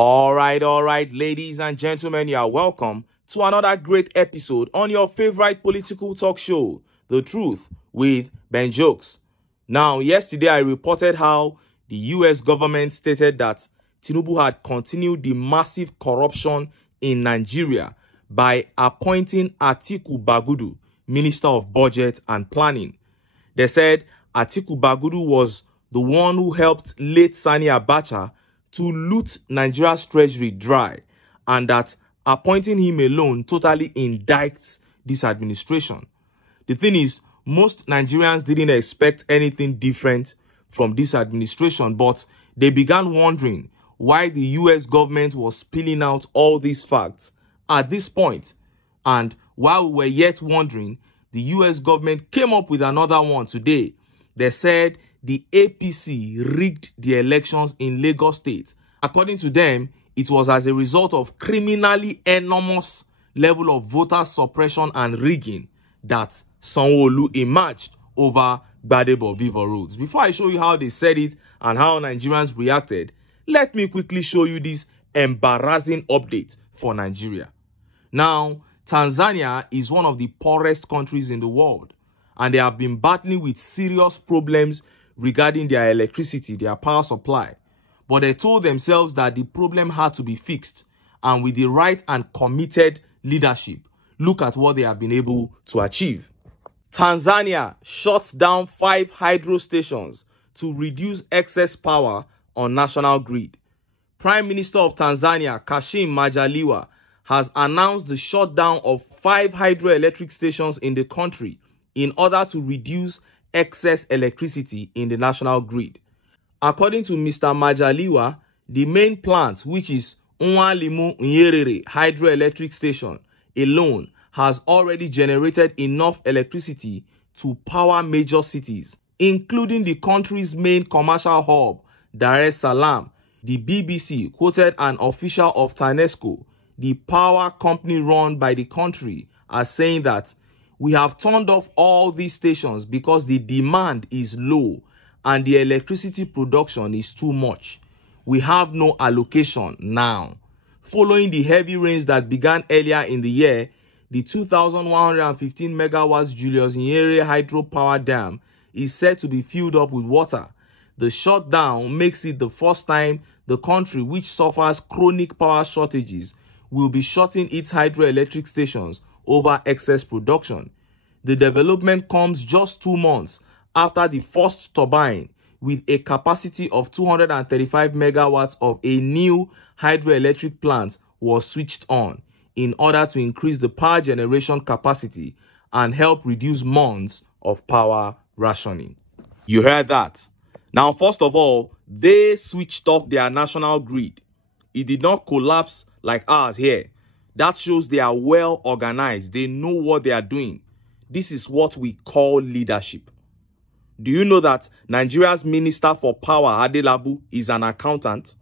All right, ladies and gentlemen, you are welcome to another great episode on your favorite political talk show, The Truth with Ben Jokes. Now, yesterday I reported how the US government stated that TINUBU had continued the massive corruption in Nigeria by appointing Atiku Bagudu, Minister of Budget and Planning. They said Atiku Bagudu was the one who helped late Sani Abacha to loot Nigeria's treasury dry, and that appointing him alone totally indicts this administration. The thing is, most Nigerians didn't expect anything different from this administration, but they began wondering why the US government was spilling out all these facts at this point. And while we were yet wondering, the US government came up with another one today. They said the APC rigged the elections in Lagos State. According to them, it was as a result of criminally enormous level of voter suppression and rigging that Sanwo-Olu emerged over Gbadebo Vivo roads. Before I show you how they said it and how Nigerians reacted, let me quickly show you this embarrassing update for Nigeria. Now, Tanzania is one of the poorest countries in the world, and they have been battling with serious problems regarding their electricity, their power supply. But they told themselves that the problem had to be fixed, and with the right and committed leadership, look at what they have been able to achieve. Tanzania shuts down 5 hydro stations to reduce excess power on national grid. Prime Minister of Tanzania, Kassim Majaliwa, has announced the shutdown of 5 hydroelectric stations in the country in order to reduce excess electricity in the national grid. According to Mr. Majaliwa, the main plant, which is Nwalimu Nyerere hydroelectric station alone, has already generated enough electricity to power major cities, including the country's main commercial hub, Dar es Salaam. The BBC quoted an official of TANESCO, the power company run by the country, as saying that we have turned off all these stations because the demand is low and the electricity production is too much. We have no allocation now. Following the heavy rains that began earlier in the year, the 2,115 megawatts Julius Nyerere hydropower dam is said to be filled up with water. The shutdown makes it the first time the country, which suffers chronic power shortages, will be shutting its hydroelectric stations over excess production. The development comes just 2 months after the first turbine with a capacity of 235 megawatts of a new hydroelectric plant was switched on in order to increase the power generation capacity and help reduce months of power rationing. You heard that? Now, first of all, they switched off their national grid. It did not collapse like ours here. That shows they are well organized. They know what they are doing. This is what we call leadership. Do you know that Nigeria's Minister for Power, Adelabu, is an accountant?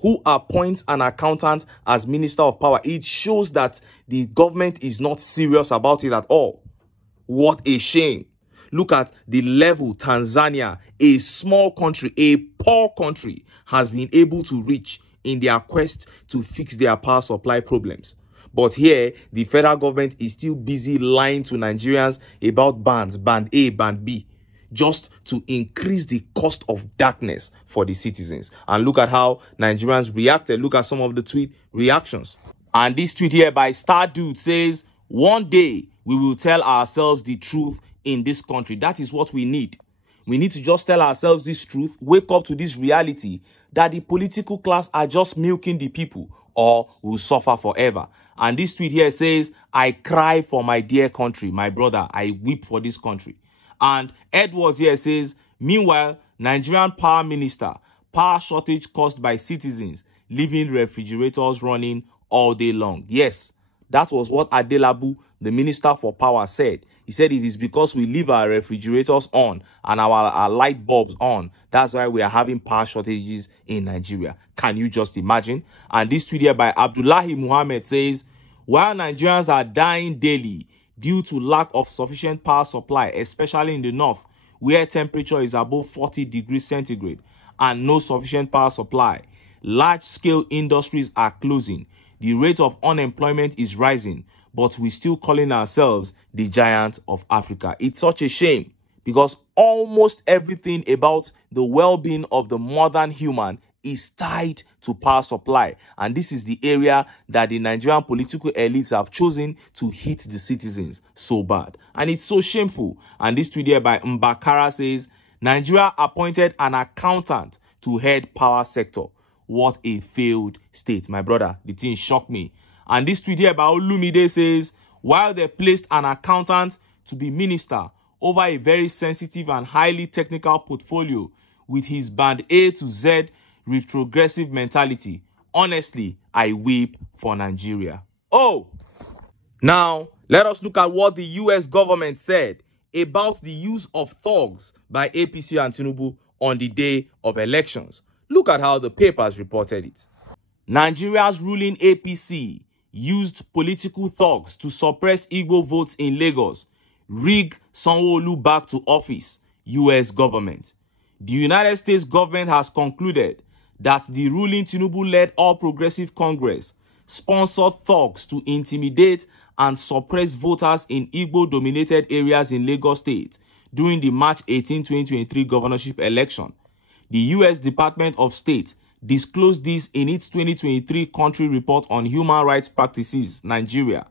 Who appoints an accountant as Minister of Power? It shows that the government is not serious about it at all. What a shame. Look at the level Tanzania, a small country, a poor country, has been able to reach in their quest to fix their power supply problems. But here, the federal government is still busy lying to Nigerians about bands, band A, band B, just to increase the cost of darkness for the citizens. And look at how Nigerians reacted. Look at some of the tweet reactions. And this tweet here by Star Dude says, "One day we will tell ourselves the truth in this country." That is what we need. We need to just tell ourselves this truth, wake up to this reality that the political class are just milking the people, or will suffer forever. And this tweet here says, "I cry for my dear country, my brother. I weep for this country." And Edwards here says, "Meanwhile, Nigerian power minister, power shortage caused by citizens leaving refrigerators running all day long." Yes, that was what Adelabu, the Minister for Power, said. He said it is because we leave our refrigerators on and our light bulbs on. That's why we are having power shortages in Nigeria. Can you just imagine? And this tweet here by Abdullahi Muhammad says, "While Nigerians are dying daily due to lack of sufficient power supply, especially in the north, where temperature is above 40 degrees centigrade and no sufficient power supply, Large-scale industries are closing. The rate of unemployment is rising, but we're still calling ourselves the giant of Africa. It's such a shame because almost everything about the well-being of the modern human is tied to power supply. And this is the area that the Nigerian political elites have chosen to hit the citizens so bad. And it's so shameful. And this tweet here by Mbakara says, Nigeria appointed an accountant to head power sector. What a failed state. My brother, the thing shocked me. And this tweet here by Olumide says, while they placed an accountant to be minister over a very sensitive and highly technical portfolio with his band A to Z retrogressive mentality, honestly, I weep for Nigeria. Oh! Now, let us look at what the US government said about the use of thugs by APC and TINUBU on the day of elections. Look at how the papers reported it. Nigeria's ruling APC used political thugs to suppress Igbo votes in Lagos, rig Sanwo-Olu back to office, US government. The United States government has concluded that the ruling Tinubu-led All Progressive Congress sponsored thugs to intimidate and suppress voters in Igbo-dominated areas in Lagos State during the March 18, 2023 governorship election. The U.S. Department of State disclosed this in its 2023 Country Report on Human Rights Practices, Nigeria,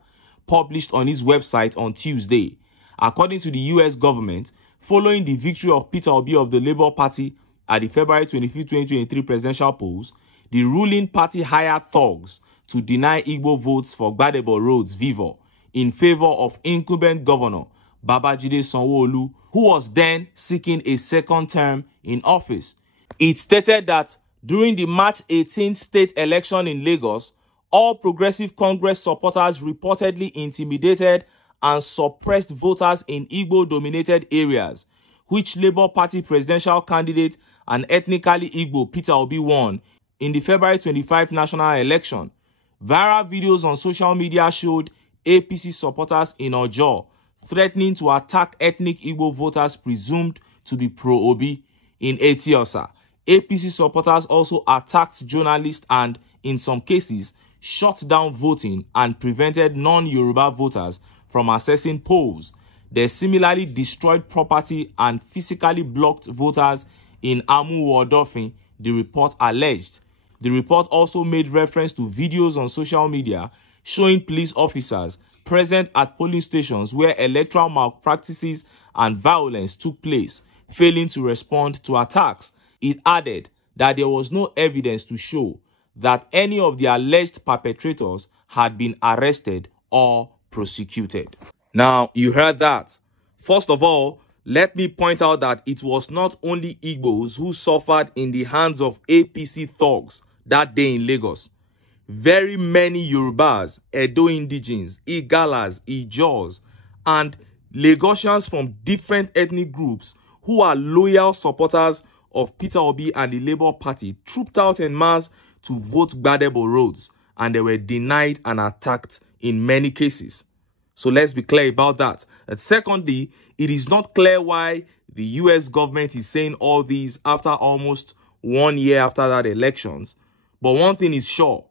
published on its website on Tuesday. According to the U.S. government, following the victory of Peter Obi of the Labour Party at the February 25, 2023 presidential polls, the ruling party hired thugs to deny Igbo votes for Gbadebo Road's Vivo in favor of incumbent governor Babajide Sanwo-Olu, who was then seeking a second term in office. It stated that during the March 18 state election in Lagos, All Progressive Congress supporters reportedly intimidated and suppressed voters in Igbo-dominated areas, which Labour Party presidential candidate and ethnically Igbo Peter Obi won in the February 25 national election. Viral videos on social media showed APC supporters in Ojo threatening to attack ethnic Igbo voters presumed to be pro-Obi. In Etiosa, APC supporters also attacked journalists and, in some cases, shut down voting and prevented non-Yoruba voters from accessing polls. They similarly destroyed property and physically blocked voters in Amu-Wodofin, the report alleged. The report also made reference to videos on social media showing police officers present at polling stations where electoral malpractices and violence took place, failing to respond to attacks. It added that there was no evidence to show that any of the alleged perpetrators had been arrested or prosecuted. Now, you heard that. First of all, let me point out that it was not only Igbos who suffered in the hands of APC thugs that day in Lagos. Very many Yorubas, Edo indigenes, Igalas, Ijaws, and Lagosians from different ethnic groups who are loyal supporters of Peter Obi and the Labour Party trooped out en masse to vote Gbadebo Roads, and they were denied and attacked in many cases. So let's be clear about that. And secondly, it is not clear why the US government is saying all these after almost 1 year after that elections. But one thing is sure,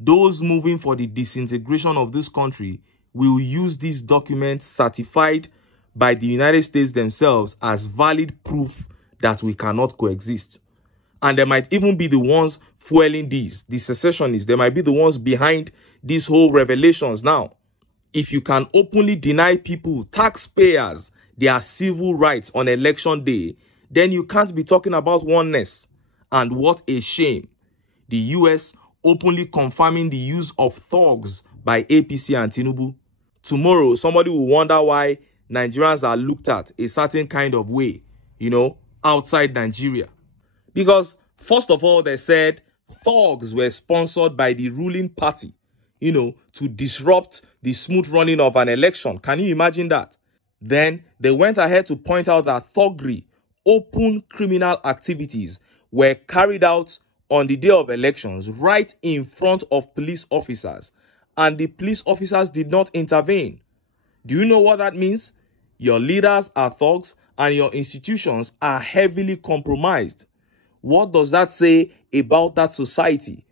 those moving for the disintegration of this country will use these documents certified by the United States themselves as valid proof that we cannot coexist. And they might even be the ones fueling these, the secessionists. They might be the ones behind these whole revelations now. If you can openly deny people, taxpayers, their civil rights on election day, then you can't be talking about oneness. And what a shame. The US openly confirming the use of thugs by APC and TINUBU. Tomorrow, somebody will wonder why Nigerians are looked at a certain kind of way, outside Nigeria. Because, first of all, they said thugs were sponsored by the ruling party, to disrupt the smooth running of an election. Can you imagine that? Then they went ahead to point out that thuggery, open criminal activities, were carried out on the day of elections right in front of police officers, and the police officers did not intervene. Do you know what that means? Your leaders are thugs and your institutions are heavily compromised. what does that say about that society?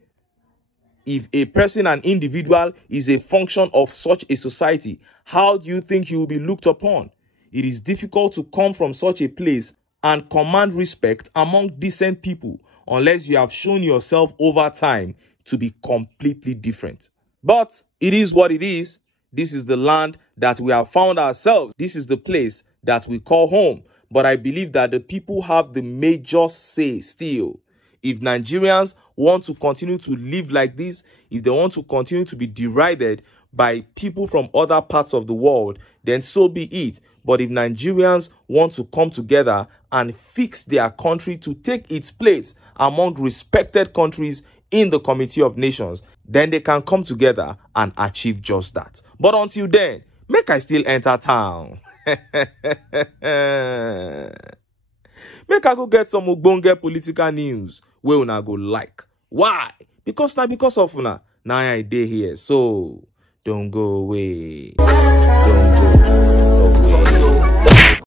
If a person, an individual, is a function of such a society, how do you think he will be looked upon? It is difficult to come from such a place and command respect among decent people unless you have shown yourself over time to be completely different. But it is what it is. This is the land that we have found ourselves. This is the place that we call home. But I believe that the people have the major say still. If Nigerians want to continue to live like this, if they want to continue to be derided by people from other parts of the world, then so be it. But if Nigerians want to come together and fix their country to take its place among respected countries in the Committee of Nations, then they can come together and achieve just that. But until then, make I still enter town. Make I go get some ogbonge political news wey una go like. Why? Because of una. Now I dey here. So don't go away. Don't go.